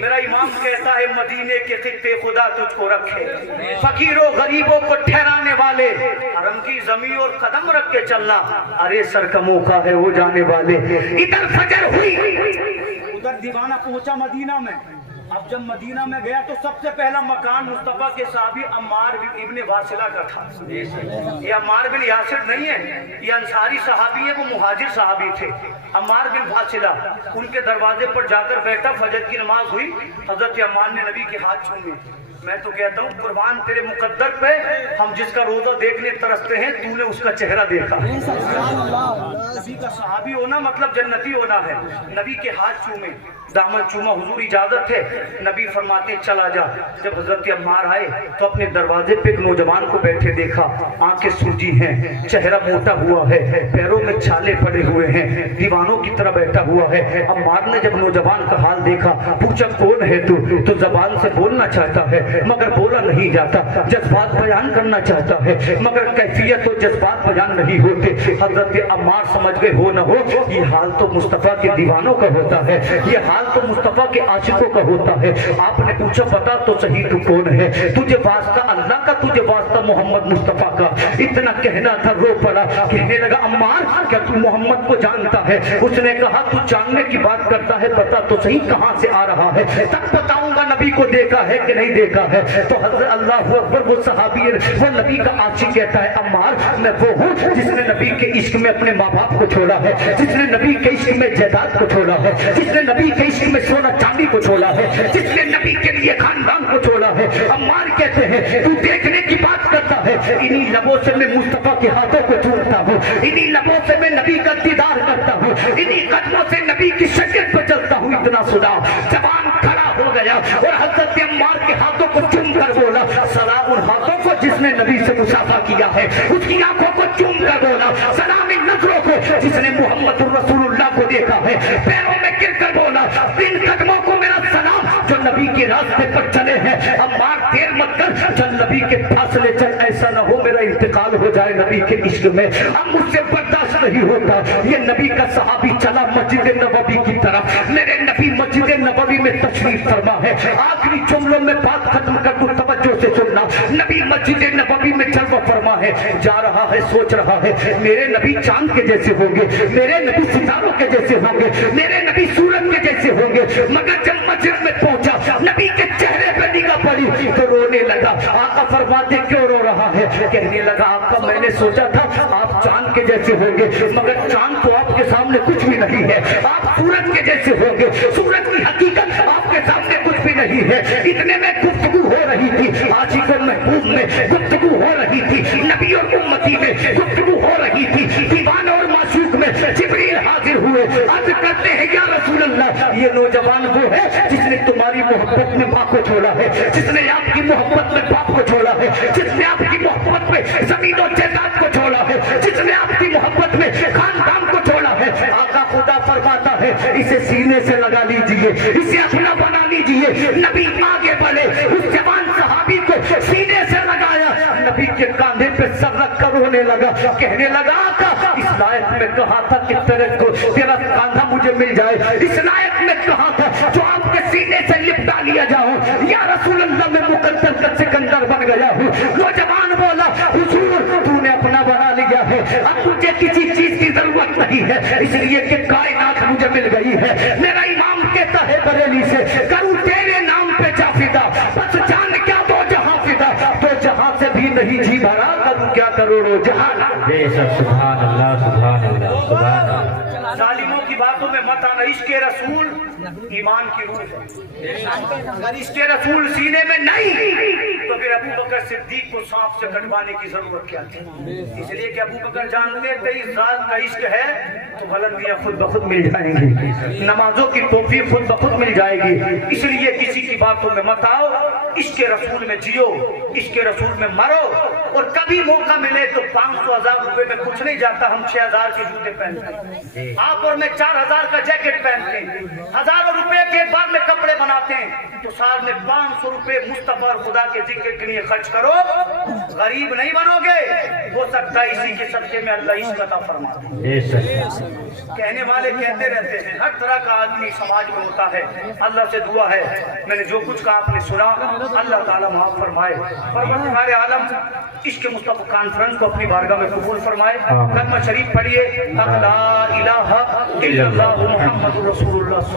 میرا امام کہتا ہے مدینے کے خطے خدا تجھ کو رکھے، فقیروں غریبوں کو ٹھہرانے والے، حرم کی زمین اور قدم رکھ کے چلنا، ارے سر کا موقع ہے وہ جانے والے۔ ادھر فجر ہوئی، ادھر دیوانہ پہنچا مدینہ میں۔ اب جب مدینہ میں گیا تو سب سے پہلا مکان مصطفیٰ کے صحابی عمار ابن واصلہ کا تھا۔ یہ عمار بن یاسر نہیں ہے، یہ انصاری صحابی ہے، وہ مہاجر صحابی تھے۔ عمار بن واصلہ ان کے دروازے پر جا کر بیٹھا، فجر کی نماز ہوئی، حضرت عمار نے نبی کے ہاتھ چھوئے۔ میں تو کہتا ہوں قربان تیرے مقدر پہ، ہم جس کا روزہ دیکھنے ترستے ہیں تو نے اس کا چہرہ دیکھا۔ نبی کا صحابی ہونا مطلب جنتی ہونا ہے۔ نبی کے ہاتھ چومے، دامن چوما، حضور اجازت ہے؟ نبی فرماتے چلا جا۔ جب حضرت عمار آئے تو اپنے دروازے پہ ایک نوجوان کو بیٹھے دیکھا، آنکھیں سوجی ہیں، چہرہ موٹا ہوا ہے، پیروں میں چھالے پڑے ہوئے ہیں، دیوانوں کی طرح بیٹھا ہوا ہے۔ عمار نے جب نوجوان کا حال دیکھا پوچھا کون ہے تو زبان سے بولنا چاہتا ہے مگر بولا نہیں جاتا، جذبات بیان کرنا چاہتا ہے مگر کیفیت و جذبات بیان نہیں ہوتے۔ حضرت عمار سمجھ گئے ہو نہ ہو یہ حال تو مصطفیٰ کے دیوانوں کا ہوتا ہے، یہ حال تو مصطفیٰ کے عاشقوں کا ہوتا ہے۔ آپ نے پوچھا بتا تو صحیح تو کون ہے؟ تجھے واسطہ اللہ کا، تجھے واسطہ محمد مصطفیٰ کا۔ اتنا کہنا تھا رو پڑا، کہنے لگا عمار کیا تو محمد کو جانتا ہے؟ اس نے کہا تو جاننے کی بات کرتا ہے، بتا تو صحیح کہاں سے آ رہا ہے، تب بتاؤں گا نبی کو دیکھا ہے کہ نہیں دیکھا ہے۔ تو حضرت اللہ اکبر، وہ صحابی وہ نبی کا عاشق کہتا ہے عمار میں وہ ہوں جس نے نبی کے عشق میں اپنے ماں باپ کو چھوڑا ہے، جس نے نبی کے عشق میں جائیداد کو چھوڑا ہے، جس نے نبی کے عشق میں سونا چاندی کو چھوڑا ہے، جس نے نبی کے لیے خاندان کو چھوڑا ہے۔ عمار کہتے ہیں تو دیکھنے کی بات کرتا ہے، انہی لبوں سے میں مصطفیٰ کے ہاتھوں کو چھوڑتا ہوں، انہی لبوں سے میں نبی کا دیدار کرتا ہوں، انہی قدموں سے نبی کی شریعت پہ چلتا ہوں۔ اتنا سنا زبان کھڑا ہو گیا اور حضرت عمار کے ہاتھوں کو چوم کر بولا سلام ان ہاتھوں کو جس نے نبی سے مصافحہ کیا ہے، اس کی آنکھوں کو چوم کر بولا سلام ان نظروں کو جس نے محمد الرسول اللہ کو دیکھا ہے، پیروں میں گر کر بولا ان قدموں کو میرا سلام جو نبی नबी के रास्ते पर चले हैं, अब मार देर मत कर, चल नबी के फासले चल, ऐसा न हो मेरा इंतकाल हो जाए नबी के इश्क में, अब मुझसे बर्दाश्त नहीं होता। ये नबी का सहाबी चला मस्जिद नबवी की तरफ, मेरे नबी मस्जिद नबवी में तशरीफ फरमा है। आखिरी जुमलों में बात खत्म कर दूं, तवज्जो से सुनना। नबी मस्जिद नबवी में जलवा फरमा है, जा रहा है, सोच रहा है, मेरे नबी चांद के जैसे होंगे, मेरे नबी सितारों के जैसे होंगे, मेरे नबी सूरज के जैसे होंगे। मगर जब मस्जिद में पहुंचा, नबी के चेहरे पर निगाह पड़ी तो रोने लगा। आका फरमाते क्यों रो रहा है? कहने लगा आका मैंने सोचा था आप चांद के जैसे होंगे, मगर चांद तो आपके सामने कुछ भी नहीं है। आप सूरज के जैसे होंगे, सूरज की हकीकत आपके सामने कुछ भी नहीं है। इतने में गुफ्तगू हो रही थी, आशिक और महबूब में गुफ्तगू हो रही थी, नबी और उम्मती में गुफ्तगू हो रही थी, दीवाना और माशूक में जिब्रील हाजिर हुए। अर्ज करते हैं या रसूल अल्लाह, ये नौजवान वो है जिसने तुम्हारी मोहब्बत में बाप को छोड़ा है, जिसने आपकी मोहब्बत में बाप को छोड़ा है, जिसने आपकी मोहब्बत में जमीन और जायदाद को छोड़ा है, जिसने आपकी मोहब्बत में खानदान को छोड़ा है। आका खुदा फरमाता है इसे सीने से लगा लीजिए, इसे अपना बना लीजिए। नबी आगे बढ़े, उस जवान सहाबी को सीने से लगाया, नबी के कांधे पे सर रख कर रोने लगा। कहने लगा आका इस लायक में कहा था कि तेरा कांधा मुझे मिल जाए, इस लायक में कहा था जो आपके सीने से लिपटा लिया जाऊं। या रसूल अल्लाह मैं मुकद्दर का सिकंदर बन गया हूँ। वो जवान बोला हुजूर तूने अपना बना लिया है, अब मुझे किसी चीज की जरूरत नहीं है, इसलिए कि कायनात मुझे मिल गई है। मेरा इमाम कहता है बरेली से, करूँ तेरे नाम पे जाफिदा, बस जान क्या दो जहां फिदा, तो जहां से भी नहीं जी भरा, करूँ क्या करोड़ों जहां। बेशक सुभान अल्लाह सुभान अल्लाह सुभान अल्लाह। जालिमों की बातों में मत आना, इश्क़ रसूल ईमान की रूह है। अगर इश्क़ रसूल सीने में नहीं तो फिर अबू बकर सिद्दीक को सांप से कटवाने की जरूरत क्या थी? इसलिए कि अबू बकर जानते थे इस जात का इश्क है तो बुलंदियां खुद ब खुद मिल जाएंगी, नमाजों की तौफीक खुद ब खुद मिल जाएगी। इसलिए किसी की बातों में मत आओ, इश्क़ रसूल में जियो, इश्क़ रसूल में मरो। और कभी मौका मिले तो 500,000 रुपए में कुछ नहीं जाता, हम 6,000 के जूते पहनते हैं, आप और मैं 4,000 का जैकेट पहनते हैं, हजारों रुपए के बाद में कपड़े बनाते हैं, तो साल में 500 रुपए मुस्तफा और खुदा के जिक्र के लिए खर्च करो, गरीब नहीं बनोगे। हो सकता है इसी के सदके में अल्लाह इश्क अता फरमा दे। कहने वाले कहते रहते हैं, हर तरह का आदमी समाज में होता है। अल्लाह से दुआ है मैंने जो कुछ कहा आपने सुना, अल्लाह ताला माफ फरमाए। परवरदिगार आलम इश्क मुस्तफा कॉन्फ्रेंस को अपनी बारगाह में कबूल फरमाए। कलमा शरीफ पढ़िए, ला इलाहा इल्लल्लाह मुहम्मदुर रसूलुल्लाह।